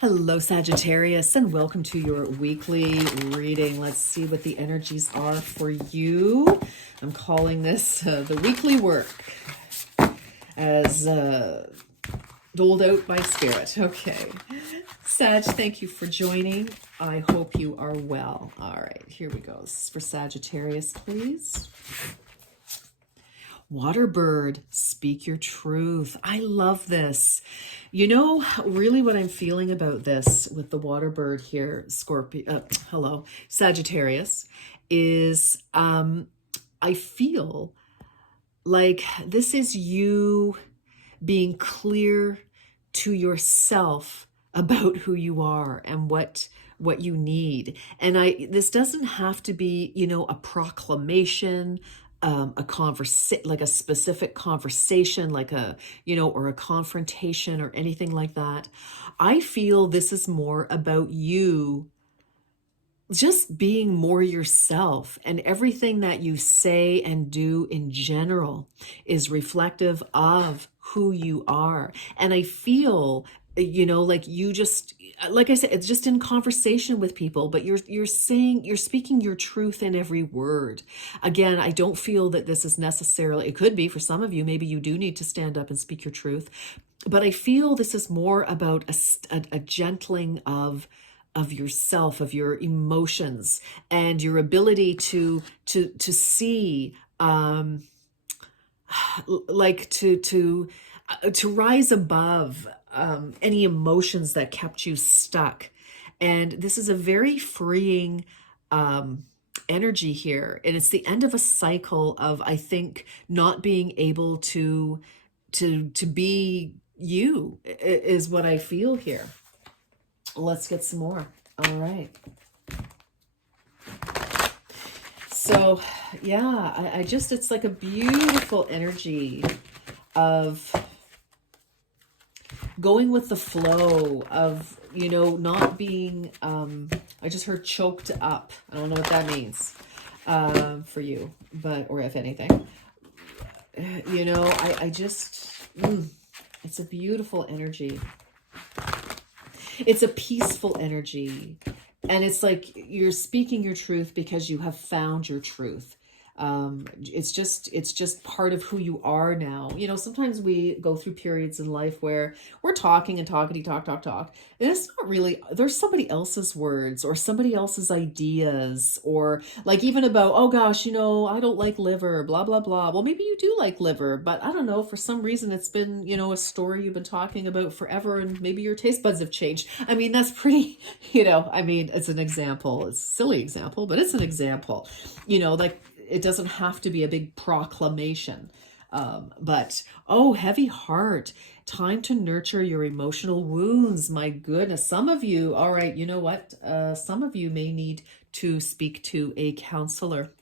Hello, Sagittarius, and welcome to your weekly reading. Let's see what the energies are for you. I'm calling this the weekly work as doled out by Spirit. Okay. Sag, thank you for joining. I hope you are well. All right, here we go. This is for Sagittarius, please. Waterbird, speak your truth. I love this. You know, really what I'm feeling about this with the waterbird here, Sagittarius, is I feel like this is you being clear to yourself about who you are and what you need. And this doesn't have to be, a proclamation, like a specific conversation, like or a confrontation or anything like that. I feel this is more about you just being more yourself, and everything that you say and do in general is reflective of who you are. And I feel, like you just, like I said, it's just in conversation with people, but you're speaking your truth in every word. Again, I don't feel that this is necessarily, it could be for some of you, maybe you do need to stand up and speak your truth, but I feel this is more about a gentling of yourself, of your emotions, and your ability to see, like to rise above any emotions that kept you stuck. And this is a very freeing energy here, and it's the end of a cycle of, I think, not being able to be you is what I feel here. Let's get some more. All right. So, yeah, I just, it's like a beautiful energy of going with the flow of, not being, I just heard choked up. I don't know what that means for you, or if anything. I just, it's a beautiful energy. It's a peaceful energy, and it's like you're speaking your truth because you have found your truth. It's just part of who you are now. Sometimes we go through periods in life where we're talking and talking, talk, and it's not really, there's somebody else's words or somebody else's ideas, or like even about, oh gosh, I don't like liver, blah, blah, blah. Well, maybe you do like liver, but I don't know, for some reason it's been, a story you've been talking about forever, and maybe your taste buds have changed. I mean, that's pretty, it's an example. It's a silly example, but it's an example, like, it doesn't have to be a big proclamation. But, heavy heart, time to nurture your emotional wounds. My goodness, some of you, all right, you know what? Some of you may need to speak to a counselor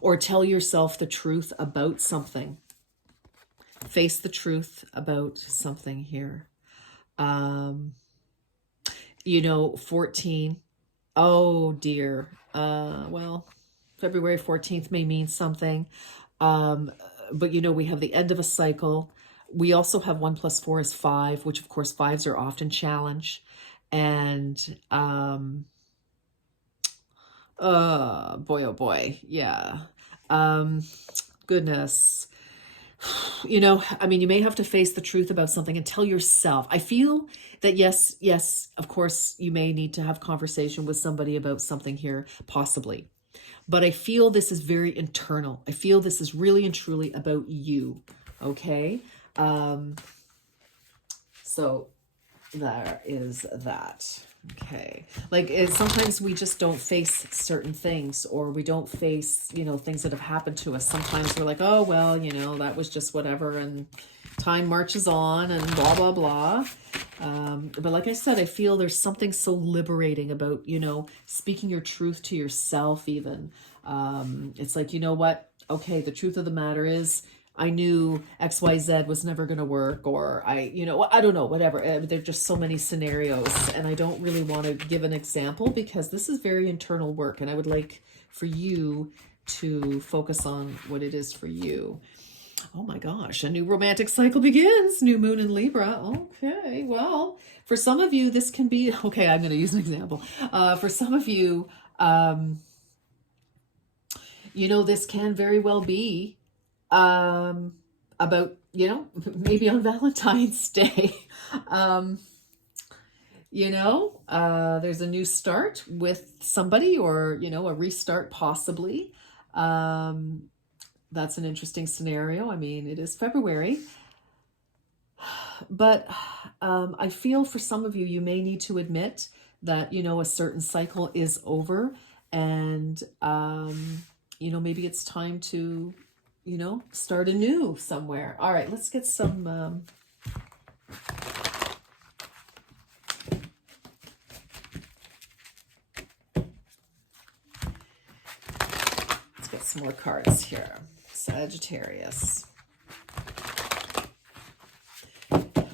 or tell yourself the truth about something. Face the truth about something here. 14. Oh dear. Well, February 14th may mean something. But we have the end of a cycle. We also have 1 + 4 is 5, which of course 5s are often challenge. And, boy, oh boy. Yeah. Goodness. You may have to face the truth about something and tell yourself. I feel that yes, of course, you may need to have conversation with somebody about something here, possibly. But I feel this is very internal. I feel this is really and truly about you, okay? So there is that, okay? Like, sometimes we just don't face certain things, or we don't face, things that have happened to us. Sometimes we're like, oh, well, that was just whatever, and time marches on, and blah, blah, blah. But like I said, I feel there's something so liberating about, speaking your truth to yourself even. It's like, what? Okay, the truth of the matter is, I knew XYZ was never going to work, or I don't know, whatever. There are just so many scenarios, and I don't really want to give an example because this is very internal work, and I would like for you to focus on what it is for you. Oh my gosh, a new romantic cycle begins. New moon in Libra. Okay, well, For some of you, this can be, okay, I'm going to use an example. For some of you, this can very well be about, maybe on Valentine's Day. There's a new start with somebody, or, a restart possibly. That's an interesting scenario. I mean, it is February. But I feel for some of you, you may need to admit that, a certain cycle is over, and, maybe it's time to, start anew somewhere. All right, let's get some... let's get some more cards here. Sagittarius.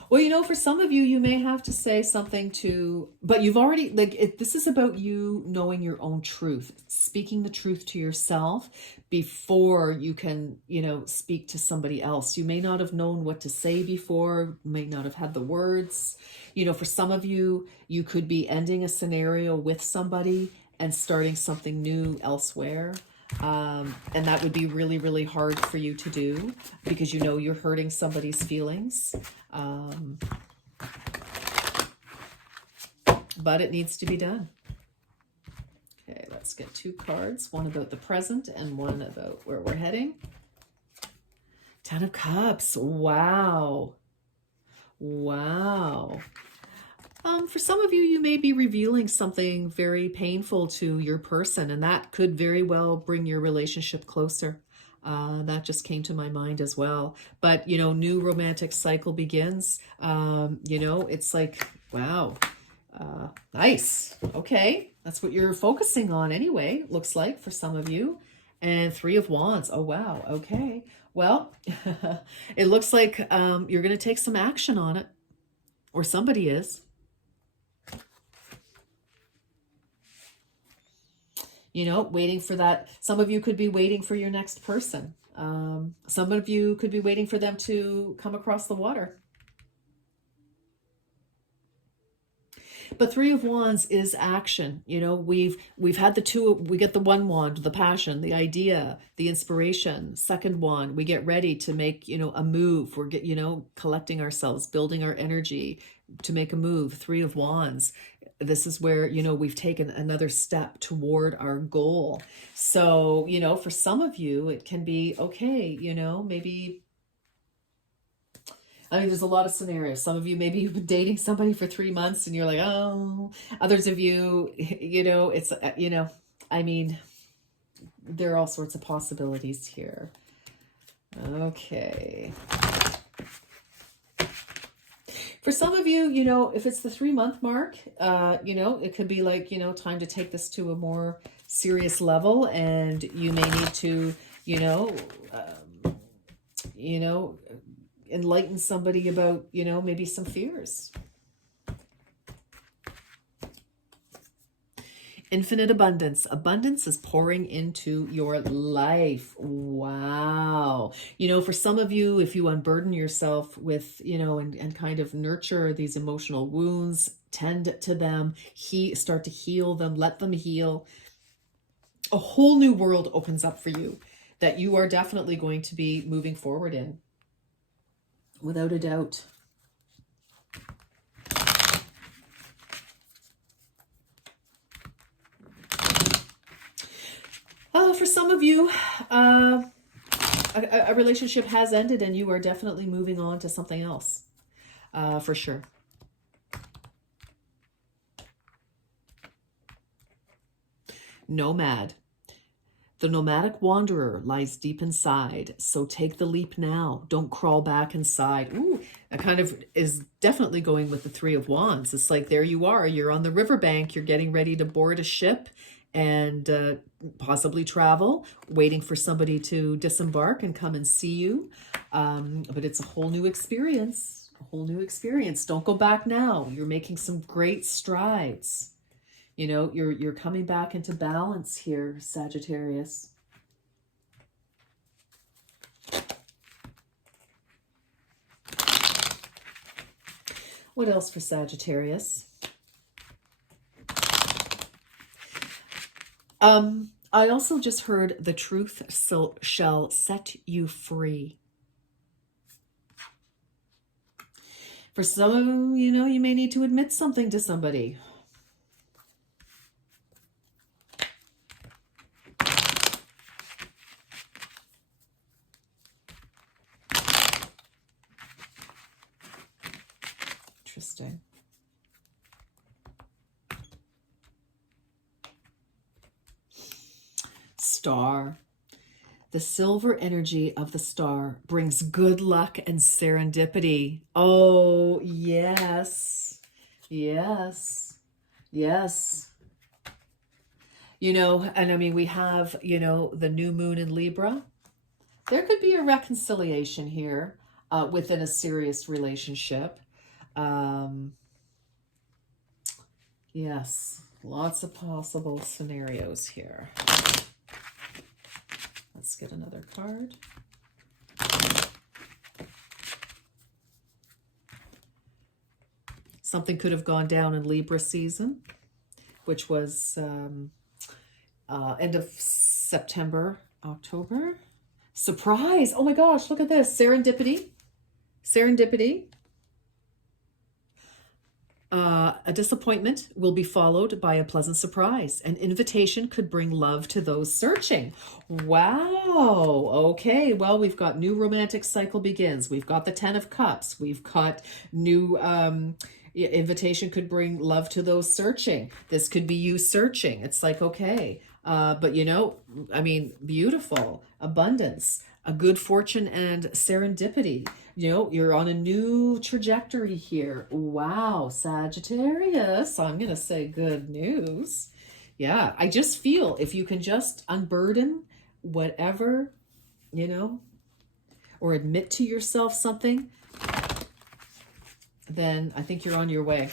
Well, for some of you, you may have to say something but you've already, this is about you knowing your own truth, speaking the truth to yourself before you can, speak to somebody else. You may not have known what to say before, may not have had the words. For some of you, you could be ending a scenario with somebody and starting something new elsewhere. And that would be really, really hard for you to do because you're hurting somebody's feelings. But it needs to be done. Okay, let's get 2 cards. One about the present and one about where we're heading. 10 of Cups. Wow. Wow. For some of you, you may be revealing something very painful to your person, and that could very well bring your relationship closer. That just came to my mind as well. But, new romantic cycle begins. It's like, wow, nice. Okay, that's what you're focusing on anyway, looks like for some of you. And 3 of Wands. Oh, wow. Okay. Well, it looks like you're going to take some action on it, or somebody is. Waiting for that. Some of you could be waiting for your next person. Some of you could be waiting for them to come across the water. But 3 of Wands is action. We've had the 2, we get the 1 wand, the passion, the idea, the inspiration. 2nd wand, we get ready to make, a move. We're collecting ourselves, building our energy to make a move. 3 of Wands. This is where, we've taken another step toward our goal. So, for some of you, it can be, okay, maybe, there's a lot of scenarios. Some of you, maybe you've been dating somebody for 3 months and you're like, oh, others of you, it's, there are all sorts of possibilities here. Okay. For some of you, if it's the 3-month mark, it could be like, time to take this to a more serious level, and you may need to, enlighten somebody about, maybe some fears. Infinite abundance. Abundance is pouring into your life. Wow. For some of you, if you unburden yourself with, and kind of nurture these emotional wounds, tend to them, start to heal them, let them heal, a whole new world opens up for you that you are definitely going to be moving forward in. Without a doubt. For some of you, a relationship has ended and you are definitely moving on to something else, for sure. Nomad. The nomadic wanderer lies deep inside, so take the leap now. Don't crawl back inside. Ooh, that kind of is definitely going with the 3 of Wands. It's like, there you are, you're on the riverbank, you're getting ready to board a ship and possibly travel, waiting for somebody to disembark and come and see you. But it's a whole new experience, a whole new experience. Don't go back now. You're making some great strides. You're coming back into balance here, Sagittarius. What else for Sagittarius? I also just heard the truth shall set you free. For some of them, you know, you may need to admit something to somebody. Interesting. Star. The silver energy of the star brings good luck and serendipity. Oh, yes. Yes. Yes. You know, and I mean, we have, you know, the new moon in Libra. There could be a reconciliation here within a serious relationship. Yes, lots of possible scenarios here. Let's get another card. Something could have gone down in Libra season, which was end of September, October. Surprise! Oh my gosh, look at this. Serendipity. Serendipity. A disappointment will be followed by a pleasant surprise. An invitation could bring love to those searching. Wow. Okay. Well, we've got new romantic cycle begins. We've got the 10 of Cups. We've got new invitation could bring love to those searching. This could be you searching. It's like, okay. But you know, I mean, beautiful, abundance, a good fortune and serendipity. You know, you're on a new trajectory here. Wow, Sagittarius. I'm going to say good news. Yeah, I just feel if you can just unburden whatever, you know, or admit to yourself something, then I think you're on your way.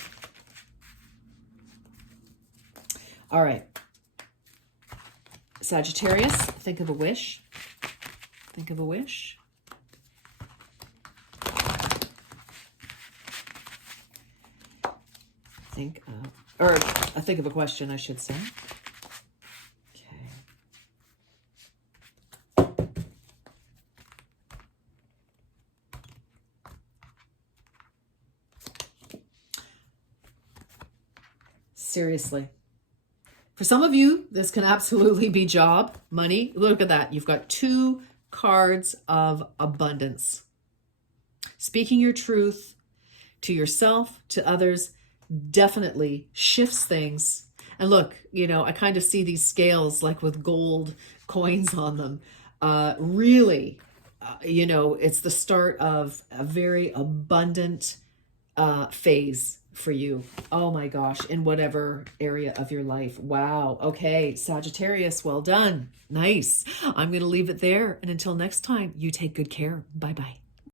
All right. Sagittarius, think of a wish. Think of a wish. Think of a question, I should say. Okay. Seriously. For some of you, this can absolutely be job, money. Look at that. You've got 2 cards of abundance. Speaking your truth to yourself, to others, definitely shifts things. And look, you know, I kind of see these scales like with gold coins on them. Really, you know, it's the start of a very abundant phase for you. Oh my gosh, in whatever area of your life. Wow. Okay, Sagittarius, well done. Nice. I'm going to leave it there. And until next time, you take good care. Bye-bye.